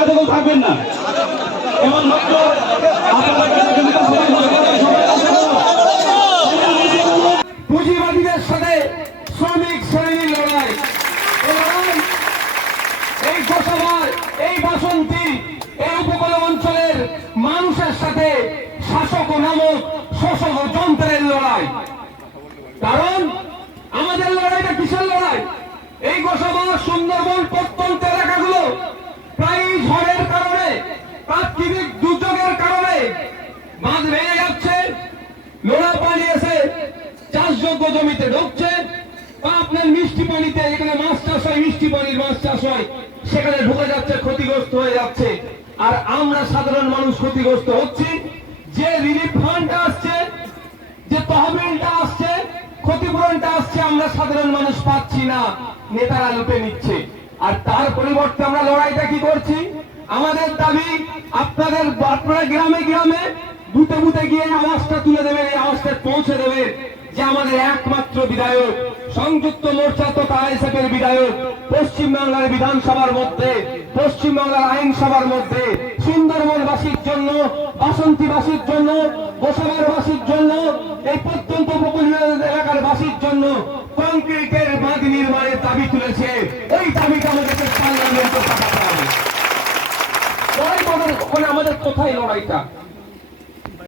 কেউ থাকবেন না। এবং মাত্র এই অঞ্চলের মানুষের সাথে শাসক নামক শোষক যন্ত্রের লড়াই। কারণ আমাদের লড়াইটা কিসের লড়াই? এই গোসবা সুন্দরবন প্রত্যন্ত এলাকাগুলো প্রায় ঝড়ের কারণে প্রাকৃতিক দুর্যোগের কারণে বাঁধ ভেঙে যাচ্ছে নোনা পানি এসে চাষযোগ্য জমিতে ঢুকছে। বা আপনার মিষ্টি পানিতে এখানে মাছ চাষ হয়, মিষ্টি পানির মাছ চাষ হয়, সেখানে ঢুকে যাচ্ছে, ক্ষতিগ্রস্ত হয়ে যাচ্ছে। আর আমরা সাধারণ মানুষ ক্ষতিগ্রস্ত হচ্ছি। যে রিলিফ ফান্ড আসছে, যে তহবিলটা আসছে, ক্ষতিপূরণটা আসছে, আমরা সাধারণ মানুষ পাচ্ছি না, নেতারা লুটে নিচ্ছে। আর তার পরিবর্তে আমরা লড়াইটা কি করছি? আমাদের দাবি, আপনাদের আপনারা গ্রামে গ্রামে বুথে বুথে গিয়ে আওয়াজটা তুলে দেবেন, এই আওয়াজটা পৌঁছে দেবেন যে আমাদের একমাত্র বিধায়ক, সংযুক্ত মোর্চা তথা আইএসএফের বিধায়ক, পশ্চিমবাংলার বিধানসভার মধ্যে, পশ্চিমবাংলার আইনসভার মধ্যে, সুন্দরবনবাসীর জন্য, বাসন্তীবাসীর জন্য গোসাবারবাসীর জন্য, এই প্রত্যন্ত উপকূলীয় এলাকার বাসীর জন্য কোথায় লড়াইটা?